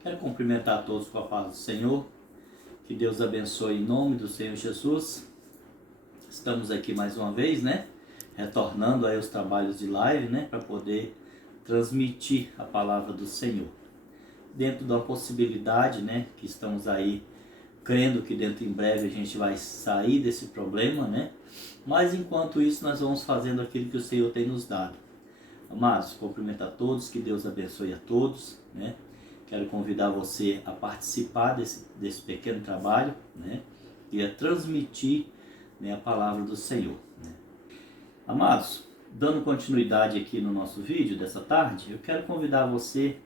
Quero cumprimentar a todos com a paz do Senhor. Que Deus abençoe em nome do Senhor Jesus. Estamos aqui mais uma vez, retornando aí os trabalhos de live, para poder transmitir a palavra do Senhor. Dentro da possibilidade, que estamos aí crendo que dentro em breve a gente vai sair desse problema, Mas enquanto isso nós vamos fazendo aquilo que o Senhor tem nos dado. Amados, cumprimento a todos, que Deus abençoe a todos, Quero convidar você a participar desse pequeno trabalho, E a transmitir, a palavra do Senhor. Amados, dando continuidade aqui no nosso vídeo dessa tarde, eu quero convidar você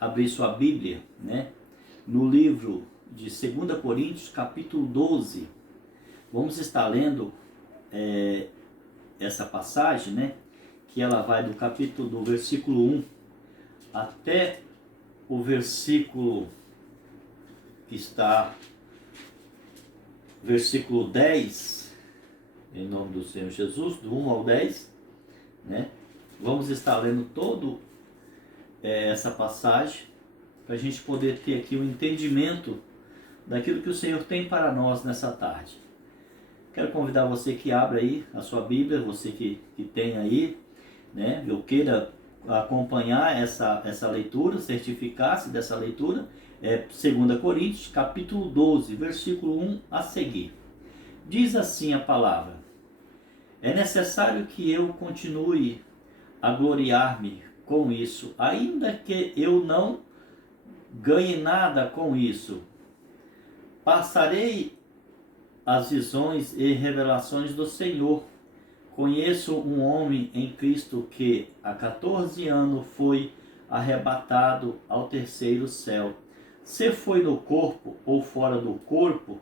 a abrir sua Bíblia, no livro de 2 Coríntios, capítulo 12. Vamos estar lendo essa passagem, que ela vai do versículo 1 até o versículo versículo 10, em nome do Senhor Jesus, do 1 ao 10, Vamos estar lendo todo essa passagem, para a gente poder ter aqui um entendimento daquilo que o Senhor tem para nós nessa tarde. Quero convidar você que abra aí a sua Bíblia, você que tem aí, eu queira acompanhar essa leitura, certificar-se dessa leitura, 2 Coríntios, capítulo 12, versículo 1 a seguir. Diz assim a palavra: é necessário que eu continue a gloriar-me com isso, ainda que eu não ganhe nada com isso. Passarei as visões e revelações do Senhor. Conheço um homem em Cristo que há 14 anos foi arrebatado ao terceiro céu. Se foi no corpo ou fora do corpo,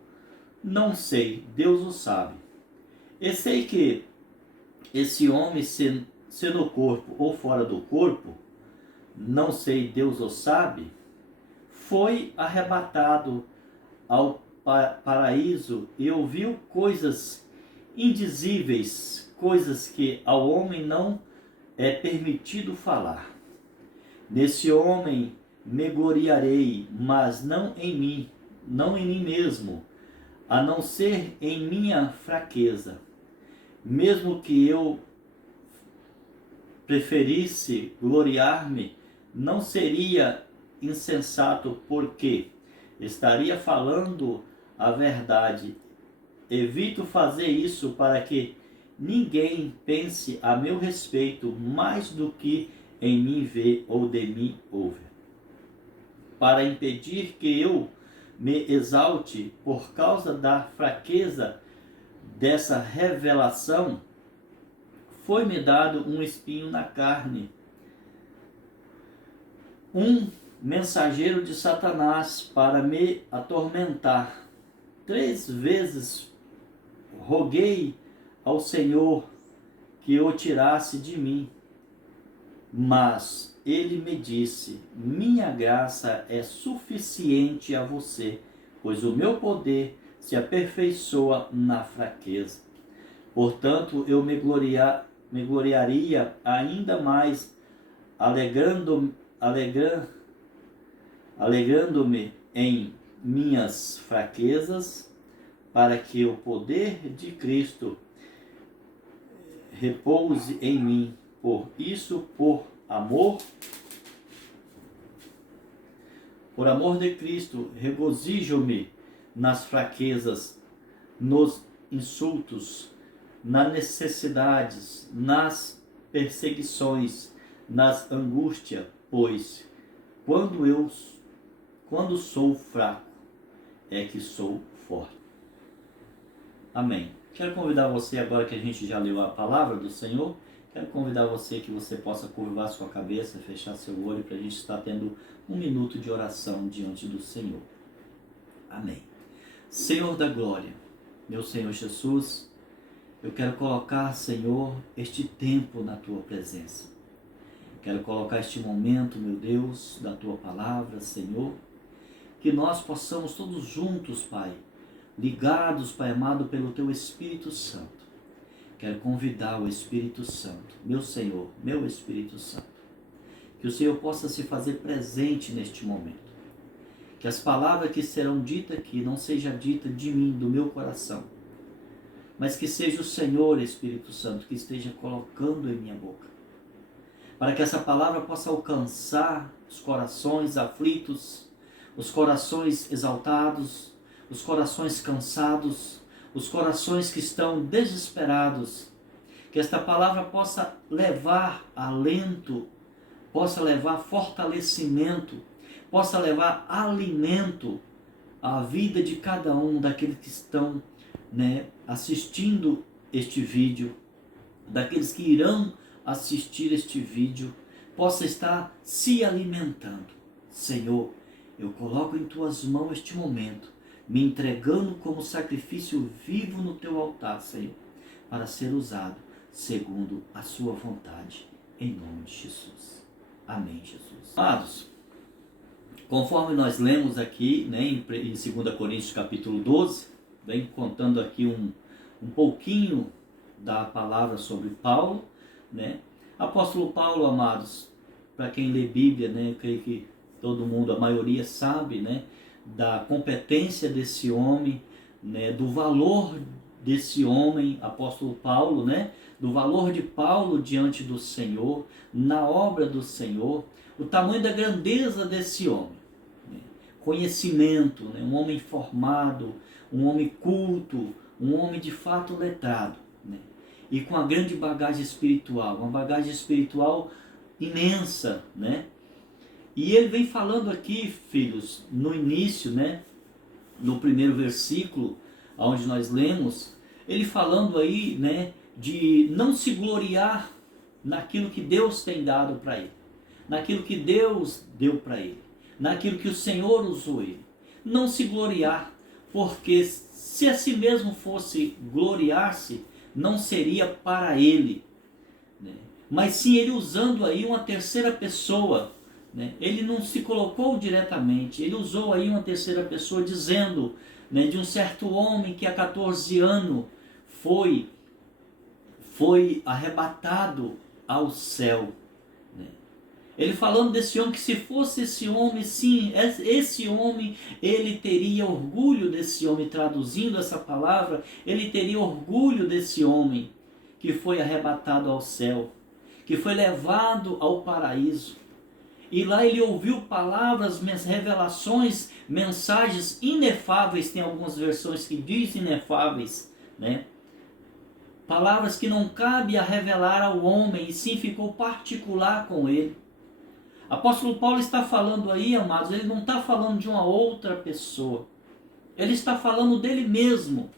não sei, Deus o sabe. E sei que esse homem, se no corpo ou fora do corpo, não sei, Deus o sabe, foi arrebatado ao paraíso e ouviu coisas indizíveis, coisas que ao homem não é permitido falar. Nesse homem me gloriarei, mas não em mim mesmo, a não ser em minha fraqueza. Mesmo que eu preferisse gloriar-me, não seria insensato, porque estaria falando a verdade. Evito fazer isso para que ninguém pense a meu respeito mais do que em mim vê ou de mim ouve. Para impedir que eu me exalte por causa da fraqueza dessa revelação, foi-me dado um espinho na carne, um mensageiro de Satanás para me atormentar. 3 vezes roguei ao Senhor que o tirasse de mim, mas ele me disse: minha graça é suficiente a você, pois o meu poder se aperfeiçoa na fraqueza. Portanto, eu me gloriaria ainda mais, alegrando-me em minhas fraquezas, para que o poder de Cristo repouse em mim. Por isso, por amor de Cristo, regozijo-me nas fraquezas, nos insultos, nas necessidades, nas perseguições, nas angústias, pois quando sou fraco é que sou forte. Amém. Quero convidar você, agora que a gente já leu a palavra do Senhor, quero convidar você que você possa curvar sua cabeça, fechar seu olho, para a gente estar tendo um minuto de oração diante do Senhor. Amém. Senhor da glória, meu Senhor Jesus, eu quero colocar, Senhor, este tempo na Tua presença. Quero colocar este momento, meu Deus, da Tua palavra, Senhor, que nós possamos todos juntos, Pai, ligados, Pai amado, pelo Teu Espírito Santo. Quero convidar o Espírito Santo, meu Senhor, meu Espírito Santo, que o Senhor possa se fazer presente neste momento. Que as palavras que serão ditas aqui não sejam ditas de mim, do meu coração, mas que seja o Senhor, Espírito Santo, que esteja colocando em minha boca. Para que essa palavra possa alcançar os corações aflitos, os corações exaltados, os corações cansados, os corações que estão desesperados. Que esta palavra possa levar alento, possa levar fortalecimento, possa levar alimento à vida de cada um daqueles que estão, assistindo este vídeo, daqueles que irão assistir este vídeo, possa estar se alimentando. Senhor, eu coloco em tuas mãos este momento, me entregando como sacrifício vivo no teu altar, Senhor, para ser usado segundo a sua vontade, em nome de Jesus. Amém, Jesus. Amados, conforme nós lemos aqui, em 2 Coríntios capítulo 12, vem contando aqui um pouquinho da palavra sobre Paulo, Apóstolo Paulo, amados, para quem lê Bíblia, eu creio que todo mundo, a maioria sabe, da competência desse homem, do valor desse homem, apóstolo Paulo, do valor de Paulo diante do Senhor, na obra do Senhor, o tamanho da grandeza desse homem. Conhecimento, um homem formado, um homem culto, um homem de fato letrado, e com a grande bagagem espiritual, uma bagagem espiritual imensa, E ele vem falando aqui, filhos, no início, no primeiro versículo, onde nós lemos, ele falando aí, de não se gloriar naquilo que Deus tem dado para ele, naquilo que Deus deu para ele, naquilo que o Senhor usou ele. Não se gloriar, porque se a si mesmo fosse gloriar-se, não seria para ele, mas sim ele usando aí uma terceira pessoa. Ele não se colocou diretamente, ele usou aí uma terceira pessoa dizendo, de um certo homem que há 14 anos foi arrebatado ao céu. Ele falando desse homem, que se fosse esse homem, sim, esse homem, ele teria orgulho desse homem, traduzindo essa palavra, ele teria orgulho desse homem que foi arrebatado ao céu, que foi levado ao paraíso. E lá ele ouviu palavras, revelações, mensagens inefáveis, tem algumas versões que dizem inefáveis, Palavras que não cabe a revelar ao homem, e sim ficou particular com ele. Apóstolo Paulo está falando aí, amados, ele não está falando de uma outra pessoa. Ele está falando dele mesmo.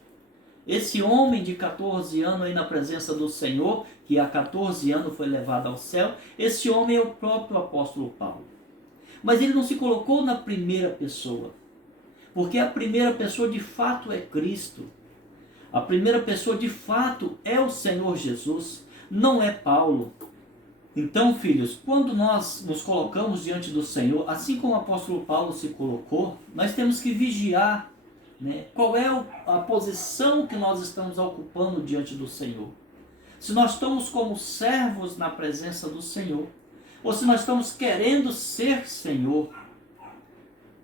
Esse homem de 14 anos aí na presença do Senhor, que há 14 anos foi levado ao céu, esse homem é o próprio apóstolo Paulo. Mas ele não se colocou na primeira pessoa, porque a primeira pessoa de fato é Cristo. A primeira pessoa de fato é o Senhor Jesus, não é Paulo. Então, filhos, quando nós nos colocamos diante do Senhor, assim como o apóstolo Paulo se colocou, nós temos que vigiar, qual é a posição que nós estamos ocupando diante do Senhor. Se nós estamos como servos na presença do Senhor, ou se nós estamos querendo ser Senhor.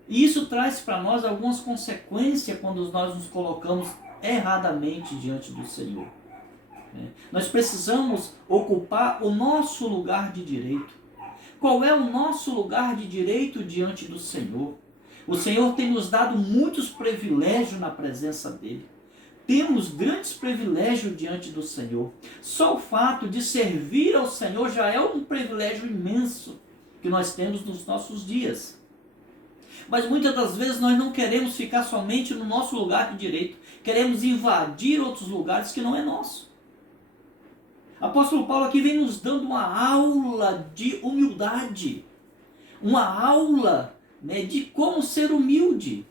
E isso traz para nós algumas consequências quando nós nos colocamos erradamente diante do Senhor. Nós precisamos ocupar o nosso lugar de direito. Qual é o nosso lugar de direito diante do Senhor? O Senhor tem nos dado muitos privilégios na presença dEle. Temos grandes privilégios diante do Senhor. Só o fato de servir ao Senhor já é um privilégio imenso que nós temos nos nossos dias. Mas muitas das vezes nós não queremos ficar somente no nosso lugar de direito. Queremos invadir outros lugares que não é nosso. Apóstolo Paulo aqui vem nos dando uma aula de humildade. Uma aula de como ser humilde.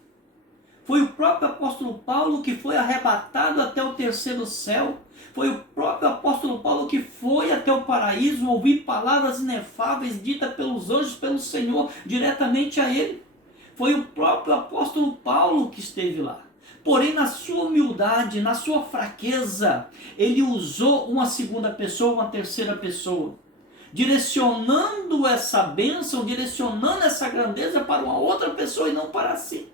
Foi o próprio apóstolo Paulo que foi arrebatado até o terceiro céu. Foi o próprio apóstolo Paulo que foi até o paraíso ouvir palavras inefáveis ditas pelos anjos, pelo Senhor, diretamente a ele. Foi o próprio apóstolo Paulo que esteve lá. Porém, na sua humildade, na sua fraqueza, ele usou uma segunda pessoa, uma terceira pessoa. direcionando essa bênção, direcionando essa grandeza para uma outra pessoa e não para si.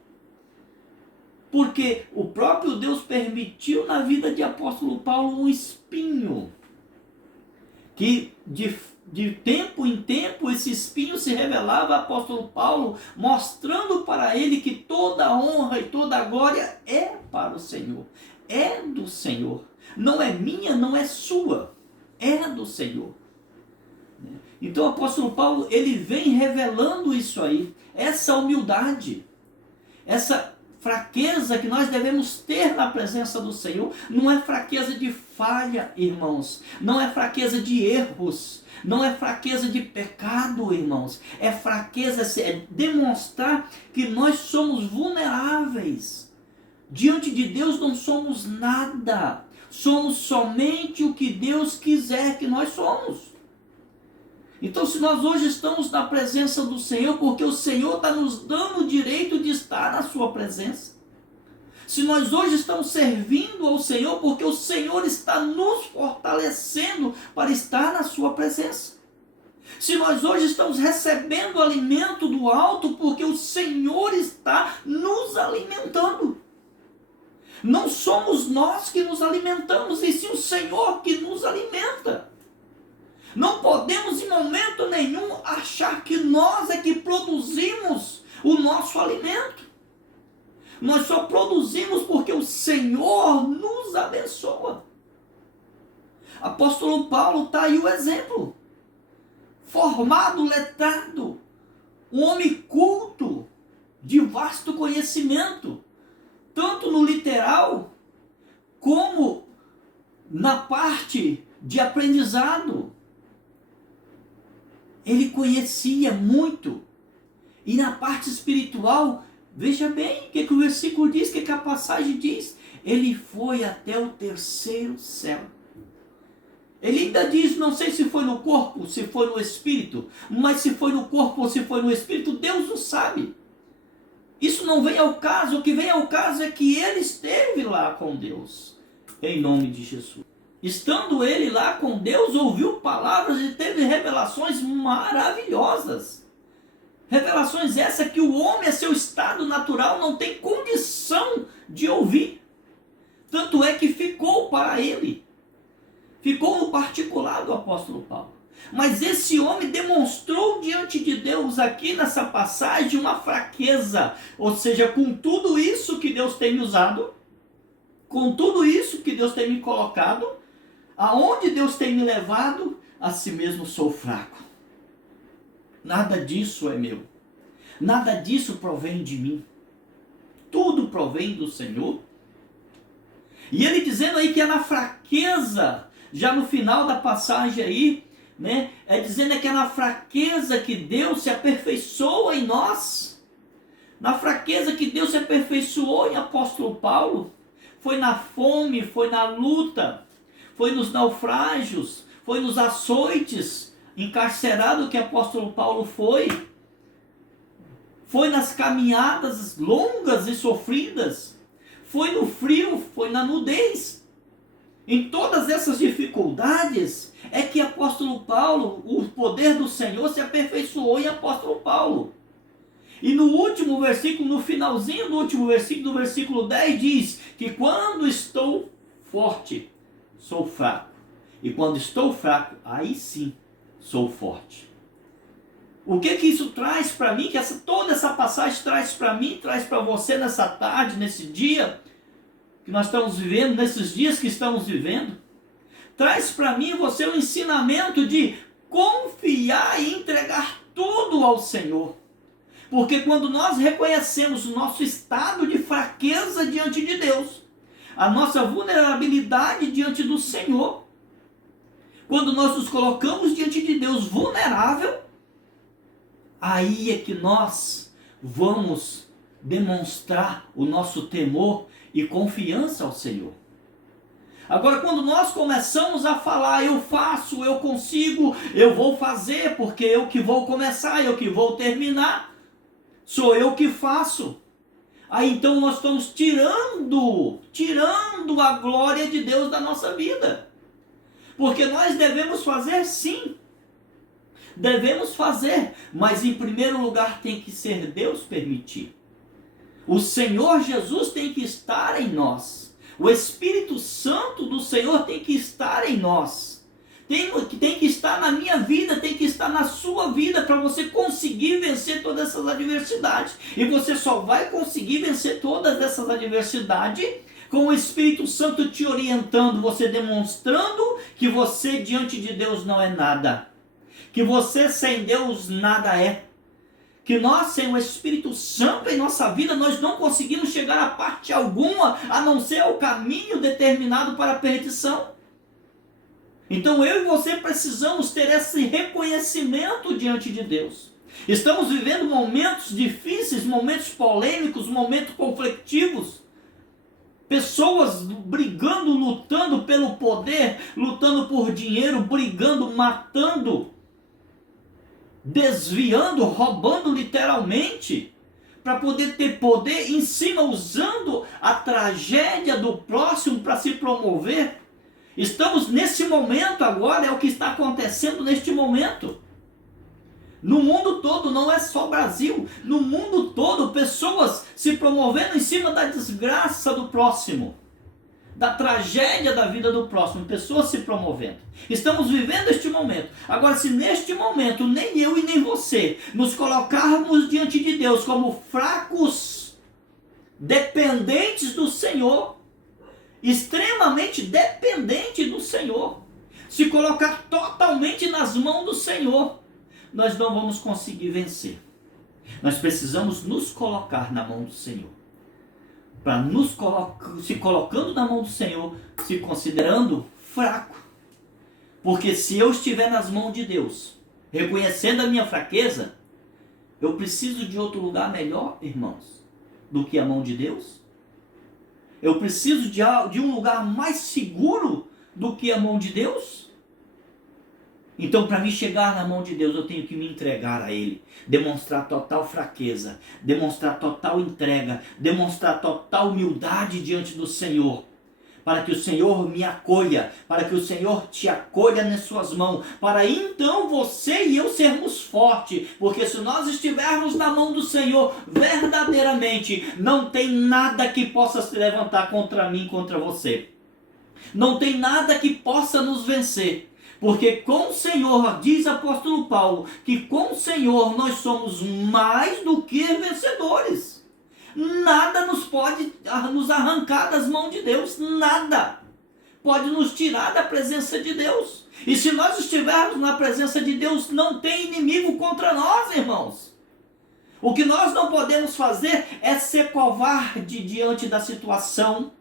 Porque o próprio Deus permitiu na vida de apóstolo Paulo um espinho, que de tempo em tempo esse espinho se revelava a apóstolo Paulo, mostrando para ele que toda a honra e toda a glória é para o Senhor, é do Senhor, não é minha, não é sua, é do Senhor. Então o apóstolo Paulo, ele vem revelando isso aí, essa humildade, essa fraqueza que nós devemos ter na presença do Senhor. Não é fraqueza de falha, irmãos, não é fraqueza de erros, não é fraqueza de pecado, irmãos, é fraqueza, é demonstrar que nós somos vulneráveis. Diante de Deus não somos nada, somos somente o que Deus quiser que nós somos. Então, se nós hoje estamos na presença do Senhor, porque o Senhor está nos dando o direito de estar na sua presença. Se nós hoje estamos servindo ao Senhor, porque o Senhor está nos fortalecendo para estar na sua presença. Se nós hoje estamos recebendo alimento do alto, porque o Senhor está nos alimentando. Não somos nós que nos alimentamos, e sim o Senhor que nos alimenta. Não podemos em momento nenhum achar que nós é que produzimos o nosso alimento. Nós só produzimos porque o Senhor nos abençoa. Apóstolo Paulo está aí o exemplo. Formado, letrado, um homem culto, de vasto conhecimento, tanto no literal como na parte de aprendizado. Ele conhecia muito. E na parte espiritual, veja bem o que o versículo diz, o que a passagem diz. Ele foi até o terceiro céu. Ele ainda diz, não sei se foi no corpo, se foi no espírito, mas se foi no corpo ou se foi no espírito, Deus o sabe. Isso não vem ao caso, o que vem ao caso é que ele esteve lá com Deus, em nome de Jesus. Estando ele lá com Deus, ouviu palavras e teve revelações maravilhosas. Revelações essas que o homem, a seu estado natural, não tem condição de ouvir. Tanto é que ficou para ele. Ficou no particular do apóstolo Paulo. Mas esse homem demonstrou diante de Deus aqui nessa passagem uma fraqueza. Ou seja, com tudo isso que Deus tem me usado, com tudo isso que Deus tem me colocado, aonde Deus tem me levado, a si mesmo sou fraco. Nada disso é meu. Nada disso provém de mim. Tudo provém do Senhor. E ele dizendo aí que é na fraqueza, já no final da passagem aí, né? É dizendo que é na fraqueza que Deus se aperfeiçoa em nós. Na fraqueza que Deus se aperfeiçoou em apóstolo Paulo. Foi na fome, foi na luta, foi nos naufrágios, foi nos açoites, encarcerado que apóstolo Paulo foi nas caminhadas longas e sofridas, foi no frio, foi na nudez. Em todas essas dificuldades é que apóstolo Paulo, o poder do Senhor se aperfeiçoou em apóstolo Paulo. E no último versículo, no finalzinho do último versículo, do versículo 10, diz que quando estou forte, sou fraco. E quando estou fraco, aí sim, sou forte. O que isso traz para mim, que toda essa passagem traz para mim, traz para você nessa tarde, nesse dia que nós estamos vivendo, nesses dias que estamos vivendo? Traz para mim e você o ensinamento de confiar e entregar tudo ao Senhor. Porque quando nós reconhecemos o nosso estado de fraqueza diante de Deus, a nossa vulnerabilidade diante do Senhor, quando nós nos colocamos diante de Deus vulnerável, aí é que nós vamos demonstrar o nosso temor e confiança ao Senhor. Agora, quando nós começamos a falar, eu faço, eu consigo, eu vou fazer, porque eu que vou começar, eu que vou terminar, sou eu que faço. Aí então nós estamos tirando a glória de Deus da nossa vida. Porque nós devemos fazer sim. devemos fazer, mas em primeiro lugar tem que ser Deus permitir. O Senhor Jesus tem que estar em nós. O Espírito Santo do Senhor tem que estar em nós. Tem que estar na minha vida, tem que estar na sua vida para você conseguir vencer todas essas adversidades. E você só vai conseguir vencer todas essas adversidades com o Espírito Santo te orientando, você demonstrando que você diante de Deus não é nada. Que você sem Deus nada é. Que nós sem o Espírito Santo em nossa vida, nós não conseguimos chegar a parte alguma, a não ser ao caminho determinado para a perdição. Então eu e você precisamos ter esse reconhecimento diante de Deus. Estamos vivendo momentos difíceis, momentos polêmicos, momentos conflitivos. Pessoas brigando, lutando pelo poder, lutando por dinheiro, brigando, matando, desviando, roubando literalmente, para poder ter poder em cima, usando a tragédia do próximo para se promover. Estamos nesse momento agora, é o que está acontecendo neste momento. No mundo todo, não é só Brasil, no mundo todo, pessoas se promovendo em cima da desgraça do próximo, da tragédia da vida do próximo, pessoas se promovendo. Estamos vivendo este momento. Agora, se neste momento nem eu e nem você nos colocarmos diante de Deus como fracos, dependentes do Senhor, extremamente dependente do Senhor, se colocar totalmente nas mãos do Senhor, nós não vamos conseguir vencer. Nós precisamos nos colocar na mão do Senhor. Para se colocando na mão do Senhor, se considerando fraco. Porque se eu estiver nas mãos de Deus, reconhecendo a minha fraqueza, eu preciso de outro lugar melhor, irmãos, do que a mão de Deus? Eu preciso de um lugar mais seguro do que a mão de Deus? Então, para mim chegar na mão de Deus, eu tenho que me entregar a Ele. Demonstrar total fraqueza, demonstrar total entrega, demonstrar total humildade diante do Senhor. Para que o Senhor me acolha, para que o Senhor te acolha nas suas mãos. Para então você e eu sermos fortes. Porque se nós estivermos na mão do Senhor, verdadeiramente, não tem nada que possa se levantar contra mim, contra você. Não tem nada que possa nos vencer. Porque com o Senhor, diz o apóstolo Paulo, que com o Senhor nós somos mais do que vencedores. Nada nos pode nos arrancar das mãos de Deus, nada pode nos tirar da presença de Deus. E se nós estivermos na presença de Deus, não tem inimigo contra nós, irmãos. O que nós não podemos fazer é ser covarde diante da situação.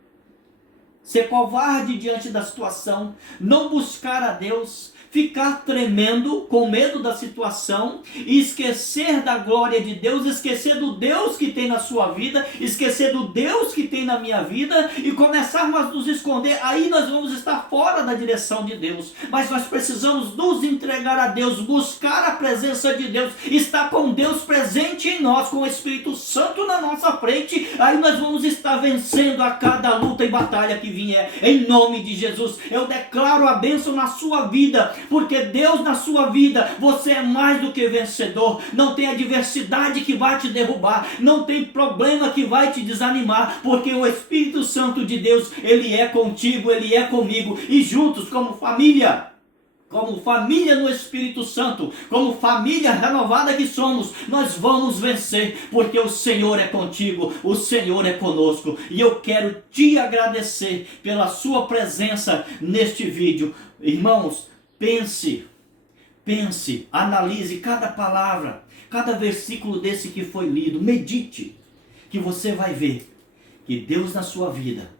Ser covarde diante da situação, não buscar a Deus, ficar tremendo com medo da situação e esquecer da glória de Deus, esquecer do Deus que tem na sua vida, esquecer do Deus que tem na minha vida e começarmos a nos esconder, aí nós vamos estar fora da direção de Deus. Mas nós precisamos nos entregar a Deus, buscar a presença de Deus, estar com Deus presente em nós, com o Espírito Santo na nossa frente, aí nós vamos estar vencendo a cada luta e batalha que vier, em nome de Jesus. Eu declaro a bênção na sua vida, porque Deus na sua vida, você é mais do que vencedor. Não tem adversidade que vai te derrubar, não tem problema que vai te desanimar, porque o Espírito Santo de Deus, Ele é contigo, Ele é comigo, e juntos como família no Espírito Santo, como família renovada que somos, nós vamos vencer, porque o Senhor é contigo, o Senhor é conosco, e eu quero te agradecer pela sua presença neste vídeo. Irmãos, pense, analise cada palavra, cada versículo desse que foi lido, medite, que você vai ver que Deus na sua vida,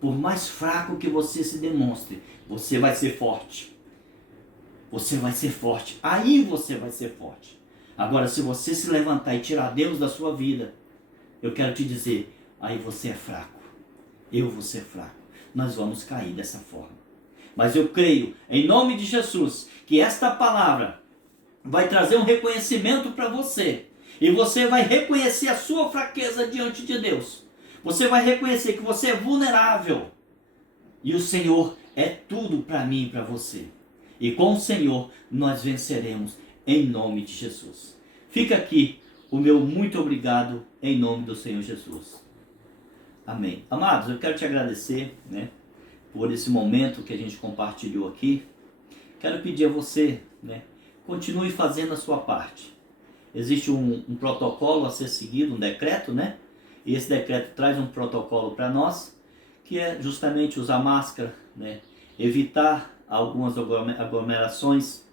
por mais fraco que você se demonstre, você vai ser forte. Você vai ser forte, aí você vai ser forte. Agora, se você se levantar e tirar Deus da sua vida, eu quero te dizer, aí você é fraco, eu vou ser fraco, nós vamos cair dessa forma. Mas eu creio, em nome de Jesus, que esta palavra vai trazer um reconhecimento para você, e você vai reconhecer a sua fraqueza diante de Deus. Você vai reconhecer que você é vulnerável, e o Senhor é tudo para mim e para você. E com o Senhor nós venceremos em nome de Jesus. Fica aqui o meu muito obrigado em nome do Senhor Jesus. Amém. Amados, eu quero te agradecer, né, por esse momento que a gente compartilhou aqui. Quero pedir a você, né, continue fazendo a sua parte. Existe um protocolo a ser seguido, um decreto, né? E esse decreto traz um protocolo para nós, que é justamente usar máscara, né? Evitar algumas aglomerações.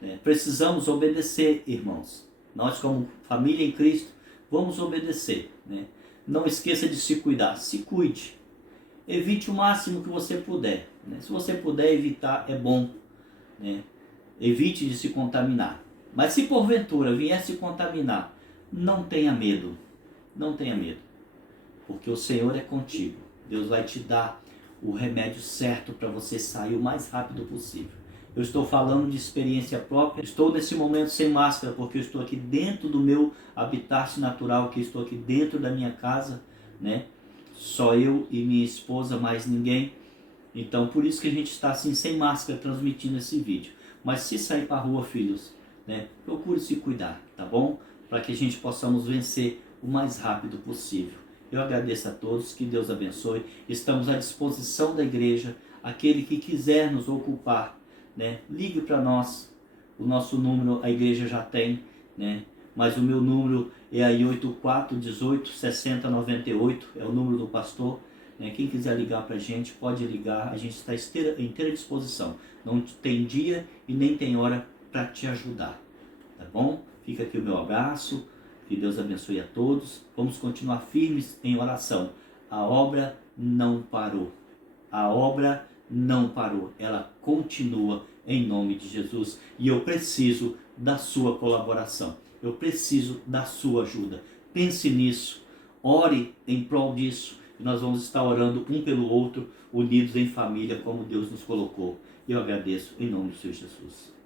Né? Precisamos obedecer, irmãos. Nós, como família em Cristo, vamos obedecer. Né? Não esqueça de se cuidar. Se cuide. Evite o máximo que você puder. Né? Se você puder evitar, é bom. Né? Evite de se contaminar. Mas se porventura vier se contaminar, não tenha medo. Não tenha medo. Porque o Senhor é contigo. Deus vai te dar o remédio certo para você sair o mais rápido possível. Eu estou falando de experiência própria. Estou nesse momento sem máscara porque eu estou aqui dentro do meu habitat natural, que estou aqui dentro da minha casa, né? Só eu e minha esposa, mais ninguém. Então por isso que a gente está assim sem máscara transmitindo esse vídeo. Mas se sair para a rua, filhos, né, procure se cuidar, tá bom? Para que a gente possamos vencer o mais rápido possível. Eu agradeço a todos, que Deus abençoe. Estamos à disposição da igreja. Aquele que quiser nos ocupar, né, ligue para nós. O nosso número a igreja já tem, né? Mas o meu número é aí 84186098, é o número do pastor. Né? Quem quiser ligar para a gente, pode ligar. A gente está em inteira disposição. Não tem dia e nem tem hora para te ajudar. Tá bom? Fica aqui o meu abraço. Que Deus abençoe a todos. Vamos continuar firmes em oração. A obra não parou. A obra não parou. Ela continua em nome de Jesus. E eu preciso da sua colaboração. Eu preciso da sua ajuda. Pense nisso. Ore em prol disso. E nós vamos estar orando um pelo outro, unidos em família, como Deus nos colocou. E eu agradeço em nome do Senhor Jesus.